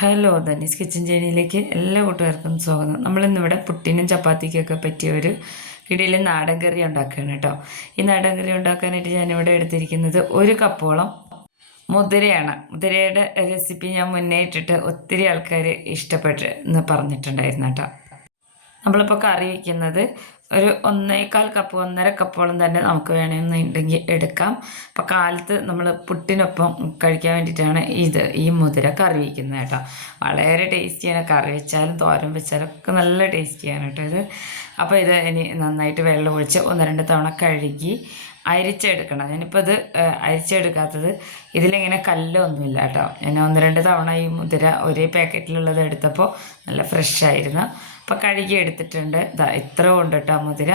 Hello Dhani's kitchen ജേണിയിലേക്ക് എല്ലാ കൂട്ടുകാർക്കും സ്വാഗതം. നമ്മളിന്നിവിടെ പുട്ടിനും ചപ്പാത്തിക്കൊക്കെ പറ്റിയ ഒരു കിടിയിൽ നാടൻ കറി ഉണ്ടാക്കുകയാണ് കേട്ടോ. ഈ നാടൻ കറി ഉണ്ടാക്കാനായിട്ട് ഞാനിവിടെ എടുത്തിരിക്കുന്നത് ഒരു കപ്പോളം മുതിരയാണ്. മുതിരയുടെ റെസിപ്പി ഞാൻ മുന്നേ ഇട്ടിട്ട് ഒത്തിരി ആൾക്കാർ ഇഷ്ടപ്പെട്ട് എന്ന് പറഞ്ഞിട്ടുണ്ടായിരുന്നു കേട്ടോ. നമ്മളിപ്പോൾ കറി വയ്ക്കുന്നത് ഒരു ഒന്നേകാൽ കപ്പ് ഒന്നര കപ്പോളം തന്നെ നമുക്ക് വേണമെന്നുണ്ടെങ്കിൽ എടുക്കാം. അപ്പം കാലത്ത് നമ്മൾ പുട്ടിനൊപ്പം കഴിക്കാൻ വേണ്ടിയിട്ടാണ് ഇത് ഈ മുതിര കറി വയ്ക്കുന്നത് കേട്ടോ. വളരെ ടേസ്റ്റിയാണ്. കറി വെച്ചാലും തോരൻ വെച്ചാലും ഒക്കെ നല്ല ടേസ്റ്റിയാണ് കേട്ടോ ഇത്. അപ്പോൾ ഇത് ഇനി നന്നായിട്ട് വെള്ളം ഒഴിച്ച് ഒന്ന് രണ്ട് തവണ കഴുകി അരിച്ചെടുക്കണം. ഞാനിപ്പോൾ ഇത് അരിച്ചെടുക്കാത്തത് ഇതിലിങ്ങനെ കല്ലൊന്നുമില്ല കേട്ടോ. ഞാൻ ഒന്ന് രണ്ട് തവണ ഈ മുതിര ഒരേ പാക്കറ്റിലുള്ളത് എടുത്തപ്പോൾ നല്ല ഫ്രഷ് ആയിരുന്നു. അപ്പോൾ കഴുകി എടുത്തിട്ടുണ്ട്. ഇതാ ഇത്ര ഉണ്ട് കേട്ടോ മുതിര.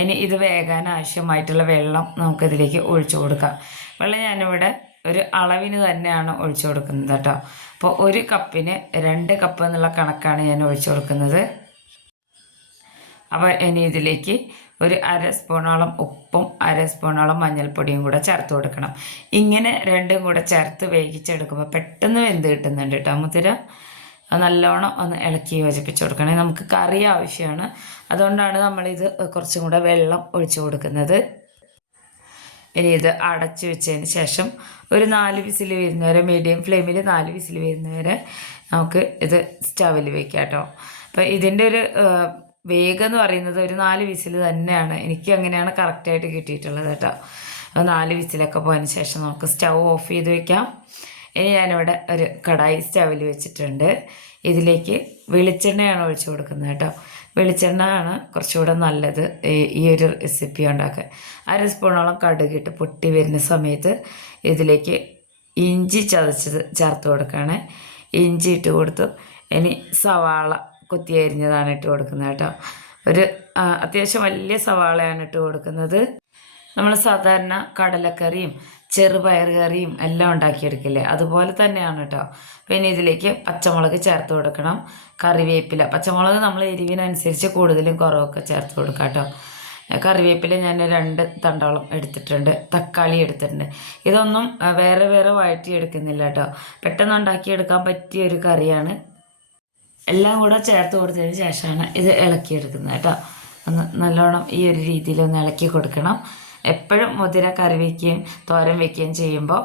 ഇനി ഇത് വേകാൻ ആവശ്യമായിട്ടുള്ള വെള്ളം നമുക്കിതിലേക്ക് ഒഴിച്ചു കൊടുക്കാം. വെള്ളം ഞാനിവിടെ ഒരു അളവിന് തന്നെയാണ് ഒഴിച്ചു കൊടുക്കുന്നത് കേട്ടോ. അപ്പോൾ ഒരു കപ്പിന് രണ്ട് കപ്പ് എന്നുള്ള കണക്കാണ് ഞാൻ ഒഴിച്ചു കൊടുക്കുന്നത്. അപ്പോൾ ഇനി ഇതിലേക്ക് ഒരു അര സ്പൂണോളം ഉപ്പും അര സ്പൂണോളം മഞ്ഞൾപ്പൊടിയും കൂടെ ചേർത്ത് കൊടുക്കണം. ഇങ്ങനെ രണ്ടും കൂടെ ചേർത്ത് വേവിച്ചെടുക്കുമ്പോൾ പെട്ടെന്ന് വെന്ത് കിട്ടുന്നുണ്ട് കേട്ടോ മുതിര നല്ലോണം ഒന്ന് ഇളക്കി യോജിപ്പിച്ച് കൊടുക്കണം. നമുക്ക് കറി ആവശ്യമാണ് അതുകൊണ്ടാണ് നമ്മളിത് കുറച്ചും കൂടെ വെള്ളം ഒഴിച്ചു കൊടുക്കുന്നത്. ഇനി ഇത് അടച്ചു വെച്ചതിന് ശേഷം ഒരു നാല് വിസിൽ വരുന്നവരെ മീഡിയം ഫ്ലെയിമിൽ നാല് വിസിൽ വരുന്നവരെ നമുക്ക് ഇത് സ്റ്റവിൽ വെക്കാം കേട്ടോ അപ്പോൾ ഇതിന്റെ ഒരു വേഗം എന്ന് പറയുന്നത് ഒരു നാല് വിസിൽ തന്നെയാണ്. എനിക്ക് അങ്ങനെയാണ് കറക്റ്റായിട്ട് കിട്ടിയിട്ടുള്ളത് കേട്ടോ. നാല് വിസിലൊക്കെ പോയതിന് ശേഷം നമുക്ക് സ്റ്റൗ ഓഫ് ചെയ്ത് വെക്കാം. ഇനി ഞാനിവിടെ ഒരു കടായി സ്റ്റവിൽ വെച്ചിട്ടുണ്ട്. ഇതിലേക്ക് വെളിച്ചെണ്ണയാണ് ഒഴിച്ചു കൊടുക്കുന്നത് കേട്ടോ. വെളിച്ചെണ്ണയാണ് കുറച്ചുകൂടെ നല്ലത് ഈ- ഒരു റെസിപ്പി ഉണ്ടാക്കാൻ. അര സ്പൂണോളം കടുകിട്ട് പൊട്ടി വരുന്ന സമയത്ത് ഇതിലേക്ക് ഇഞ്ചി ചതച്ചത് ചേർത്ത് കൊടുക്കുകയാണ്. ഇഞ്ചി ഇട്ട് കൊടുത്തു. ഇനി സവാള കൊത്തി അരിഞ്ഞതാണ് ഇട്ട് കൊടുക്കുന്നത് കേട്ടോ. ഒരു അത്യാവശ്യം വലിയ സവാളയാണ് ഇട്ട് കൊടുക്കുന്നത്. നമ്മൾ സാധാരണ കടലക്കറിയും ചെറുപയർ കറിയും എല്ലാം ഉണ്ടാക്കിയെടുക്കില്ലേ? അതുപോലെ തന്നെയാണ് കേട്ടോ. പിന്നെ ഇതിലേക്ക് പച്ചമുളക് ചേർത്ത് കൊടുക്കണം. കറിവേപ്പില. പച്ചമുളക് നമ്മൾ എരിവിനനുസരിച്ച് കൂടുതലും കുറവൊക്കെ ചേർത്ത് കൊടുക്കാം കേട്ടോ. കറിവേപ്പില ഞാൻ രണ്ട് തണ്ടോളം എടുത്തിട്ടുണ്ട്. തക്കാളി എടുത്തിട്ടുണ്ട്. ഇതൊന്നും വേറെ വേറെ വഴറ്റി എടുക്കുന്നില്ല കേട്ടോ. പെട്ടെന്ന് ഉണ്ടാക്കിയെടുക്കാൻ പറ്റിയ ഒരു കറിയാണ് എല്ലാം കൂടെ ചേർത്ത് കൊടുത്തതിന് ശേഷമാണ് ഇത് ഇളക്കിയെടുക്കുന്നത് കേട്ടോ. ഒന്ന് നല്ലോണം ഈ ഒരു രീതിയിൽ ഒന്ന് ഇളക്കി കൊടുക്കണം. എപ്പോഴും മുതിര കറി വയ്ക്കുകയും തോരൻ വയ്ക്കുകയും ചെയ്യുമ്പോൾ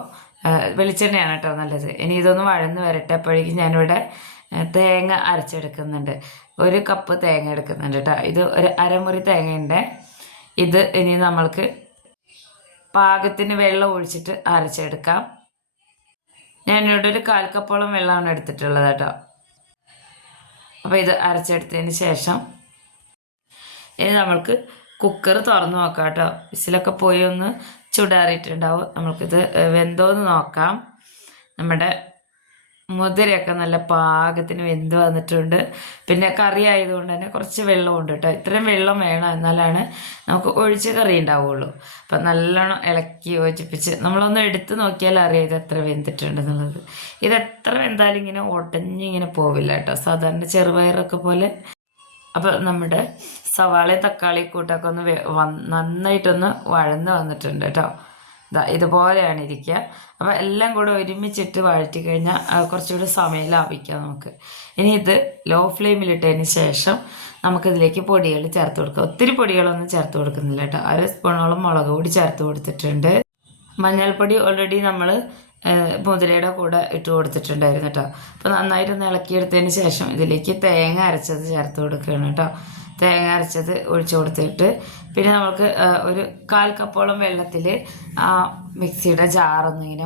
വെളിച്ചെണ്ണയാണ് കേട്ടോ നല്ലത്. ഇനി ഇതൊന്ന് വഴന്ന് വരട്ടെ. അപ്പോഴേക്കും ഞാനിവിടെ തേങ്ങ അരച്ചെടുക്കുന്നുണ്ട്. ഒരു കപ്പ് തേങ്ങ എടുക്കുന്നുണ്ട് കേട്ടോ. ഇത് ഒരു അരമുറി തേങ്ങയുണ്ട്. ഇത് ഇനി നമ്മൾക്ക് പാകത്തിന് വെള്ളം ഒഴിച്ചിട്ട് അരച്ചെടുക്കാം. ഞാനിവിടെ ഒരു കാൽ കപ്പോളം വെള്ളമാണ് എടുത്തിട്ടുള്ളത് കേട്ടോ. അപ്പോൾ ഇത് അരച്ചെടുത്തതിന് ശേഷം ഇനി നമ്മൾക്ക് കുക്കർ തുറന്ന് നോക്കാം കേട്ടോ. വിസിലൊക്കെ പോയി ഒന്ന് ചൂടാറിയിട്ടുണ്ടാവും. നമ്മൾക്കിത് വെന്തോന്ന് നോക്കാം. നമ്മുടെ മുതിരയൊക്കെ നല്ല പാകത്തിന് വെന്ത് വന്നിട്ടുണ്ട്. പിന്നെ കറി ആയതുകൊണ്ട് തന്നെ കുറച്ച് വെള്ളമുണ്ട് കേട്ടോ. ഇത്രയും വെള്ളം വേണം എന്നാലാണ് നമുക്ക് ഒഴിച്ച് കറി ഉണ്ടാവുള്ളൂ. അപ്പം നല്ലോണം ഇളക്കി യോജിപ്പിച്ച് നമ്മളൊന്ന് എടുത്ത് നോക്കിയാൽ അറിയാം ഇത് എത്ര വെന്തിട്ടുണ്ടെന്നുള്ളത് ഇത് എത്ര വെന്താലും ഇങ്ങനെ ഉടഞ്ഞിങ്ങനെ പോവില്ല കേട്ടോ. സാധാരണ ചെറുപയറൊക്കെ പോലെ. അപ്പോൾ നമ്മുടെ സവാളയും തക്കാളി കൂട്ടൊക്കെ ഒന്ന് നന്നായിട്ടൊന്ന് വഴന്ന് വന്നിട്ടുണ്ട് കേട്ടോ. ഇതുപോലെയാണ് ഇരിക്കുക. അപ്പോൾ എല്ലാം കൂടെ ഒരുമിച്ചിട്ട് വഴറ്റി കഴിഞ്ഞാൽ കുറച്ചുകൂടി സമയം ലാഭിക്കാം നമുക്ക്. ഇനി ഇത് ലോ ഫ്ലെയിമിലിട്ടതിന് ശേഷം നമുക്കിതിലേക്ക് പൊടികൾ ചേർത്ത് കൊടുക്കാം. ഒത്തിരി പൊടികളൊന്നും ചേർത്ത് കൊടുക്കുന്നില്ല കേട്ടോ. അര സ്പൂണോളം മുളക് പൊടി ചേർത്ത് കൊടുത്തിട്ടുണ്ട്. മഞ്ഞൾപ്പൊടി ഓൾറെഡി നമ്മൾ മുതിരയുടെ കൂടെ ഇട്ട് കൊടുത്തിട്ടുണ്ടായിരുന്നു കേട്ടോ അപ്പോൾ നന്നായിട്ടൊന്ന് ഇളക്കിയെടുത്തതിന് ശേഷം ഇതിലേക്ക് തേങ്ങ അരച്ചത് ചേർത്ത് കൊടുക്കുകയാണ് കേട്ടോ തേങ്ങ അരച്ചത് ഒഴിച്ചു കൊടുത്തിട്ട് പിന്നെ നമുക്ക് ഒരു കാൽ കപ്പോളം വെള്ളത്തിൽ ആ മിക്സിയുടെ ജാറൊന്നിങ്ങനെ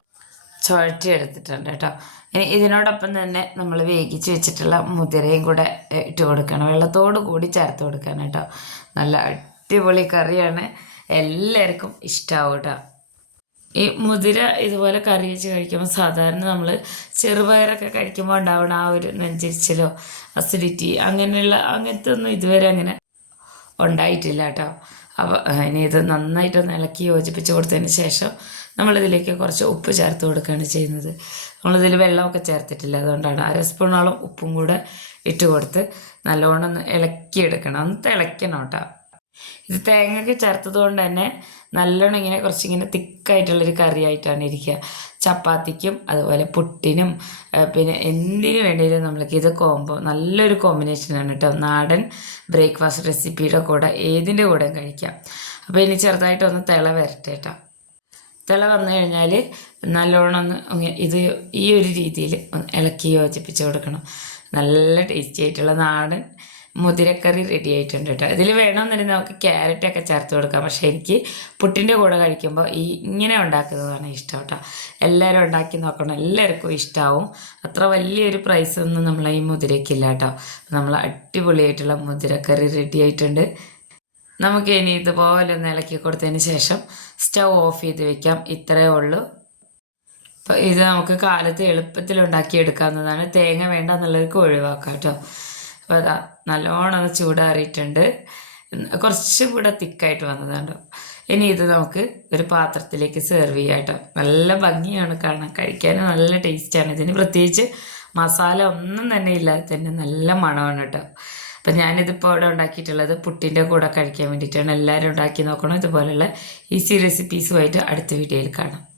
ചുഴറ്റി എടുത്തിട്ടുണ്ട് കേട്ടോ ഇനി ഇതിനോടൊപ്പം തന്നെ നമ്മൾ വേവിച്ച് വെച്ചിട്ടുള്ള മുതിരയും കൂടെ ഇട്ട് കൊടുക്കണം വെള്ളത്തോട് കൂടി ചേർത്ത് കൊടുക്കണം കേട്ടോ നല്ല അടിപൊളി കറിയാണ്. എല്ലാവർക്കും ഇഷ്ടമാവും കേട്ടോ ഈ മുതിര ഇതുപോലെ കറി വെച്ച് കഴിക്കുമ്പോൾ സാധാരണ നമ്മൾ ചെറുപയറൊക്കെ കഴിക്കുമ്പോൾ ഉണ്ടാവുന്ന ആ ഒരു നെഞ്ചരിച്ചിലോ അസിഡിറ്റി അങ്ങനെയുള്ള അങ്ങനത്തെ ഒന്നും ഇതുവരെ അങ്ങനെ ഉണ്ടായിട്ടില്ല കേട്ടോ അപ്പോൾ ഇനി ഇത് നന്നായിട്ടൊന്ന് ഇളക്കി യോജിപ്പിച്ച് കൊടുത്തതിന് ശേഷം നമ്മളിതിലേക്ക് കുറച്ച് ഉപ്പ് ചേർത്ത് കൊടുക്കുകയാണ് ചെയ്യുന്നത്. നമ്മളിതിൽ വെള്ളമൊക്കെ ചേർത്തിട്ടില്ല അതുകൊണ്ടാണ് അര സ്പൂണോളം ഉപ്പും കൂടെ ഇട്ട് കൊടുത്ത് നല്ലോണം ഒന്ന് ഇളക്കിയെടുക്കണം. ഒന്ന് തിളയ്ക്കണം കേട്ടോ ഇത് തേങ്ങയൊക്കെ ചേർത്തത് കൊണ്ട് തന്നെ നല്ലോണം ഇങ്ങനെ കുറച്ചിങ്ങനെ തിക്കായിട്ടുള്ളൊരു കറിയായിട്ടാണ് ഇരിക്കുക. ചപ്പാത്തിക്കും അതുപോലെ പുട്ടിനും പിന്നെ എന്തിനു വേണ്ടിയാലും നമ്മൾക്ക് ഇത് കോംബോ നല്ലൊരു കോമ്പിനേഷനാണ് കേട്ടോ. നാടൻ ബ്രേക്ക്ഫാസ്റ്റ് റെസിപ്പിയുടെ കൂടെ ഏതിന്റെ കൂടെ കഴിക്കാം. അപ്പോൾ ഇനി ചെറുതായിട്ടൊന്ന് തിള വരട്ടെ കേട്ടോ. തിള വന്നു കഴിഞ്ഞാൽ നല്ലോണം ഒന്ന് ഇത് ഈ ഒരു രീതിയിൽ ഒന്ന് ഇളക്കി യോജിപ്പിച്ച് കൊടുക്കണം. നല്ല ടേസ്റ്റി ആയിട്ടുള്ള നാടൻ മുതിരക്കറി റെഡി ആയിട്ടുണ്ട് കേട്ടോ. ഇതിൽ വേണമെന്നുണ്ടെങ്കിൽ നമുക്ക് ക്യാരറ്റൊക്കെ ചേർത്ത് കൊടുക്കാം. പക്ഷേ എനിക്ക് പുട്ടിന്റെ കൂടെ കഴിക്കുമ്പോൾ ഈ ഇങ്ങനെ ഉണ്ടാക്കുന്നതാണ് ഇഷ്ടം കേട്ടോ. എല്ലാവരും ഉണ്ടാക്കി നോക്കണം. എല്ലാവർക്കും ഇഷ്ടമാവും അത്ര വലിയൊരു പ്രൈസ് ഒന്നും നമ്മൾ ഈ മുതിരയ്ക്കില്ല കേട്ടോ. നമ്മൾ അടിപൊളിയായിട്ടുള്ള മുതിരക്കറി റെഡി ആയിട്ടുണ്ട്. നമുക്ക് ഇനി ഇതുപോലെ ഒന്ന് ഇളക്കി കൊടുത്തതിന് ശേഷം സ്റ്റവ് ഓഫ് ചെയ്ത് വെക്കാം. ഇത്രയേ ഉള്ളൂ. അപ്പോൾ ഇത് നമുക്ക് കാലത്ത് എളുപ്പത്തിൽ ഉണ്ടാക്കി ഉണ്ടാക്കിയെടുക്കാവുന്നതാണ്. തേങ്ങ വേണ്ട എന്നുള്ളവർക്ക് ഒഴിവാക്കാം കേട്ടോ. അപ്പോൾ അതാ നല്ലോണം ചൂടാറിയിട്ടുണ്ട്. കുറച്ചും കൂടെ തിക്കായിട്ട് വന്നതാണ് ഇനി ഇത് നമുക്ക് ഒരു പാത്രത്തിലേക്ക് സെർവ് ചെയ്യാം കേട്ടോ. നല്ല ഭംഗിയാണ് കാണാൻ. കഴിക്കാൻ നല്ല ടേസ്റ്റാണ് ഇതിന് പ്രത്യേകിച്ച് മസാല ഒന്നും തന്നെ ഇല്ലാതെ തന്നെ നല്ല മണമാണ് കേട്ടോ. അപ്പം ഞാനിതിപ്പോൾ അവിടെ ഉണ്ടാക്കിയിട്ടുള്ളത് പുട്ടിന്റെ കൂടെ കഴിക്കാൻ വേണ്ടിയിട്ടാണ്. എല്ലാവരും ഉണ്ടാക്കി നോക്കണം. ഇതുപോലെയുള്ള ഈസി റെസിപ്പീസുമായിട്ട് അടുത്ത വീഡിയോയിൽ കാണാം.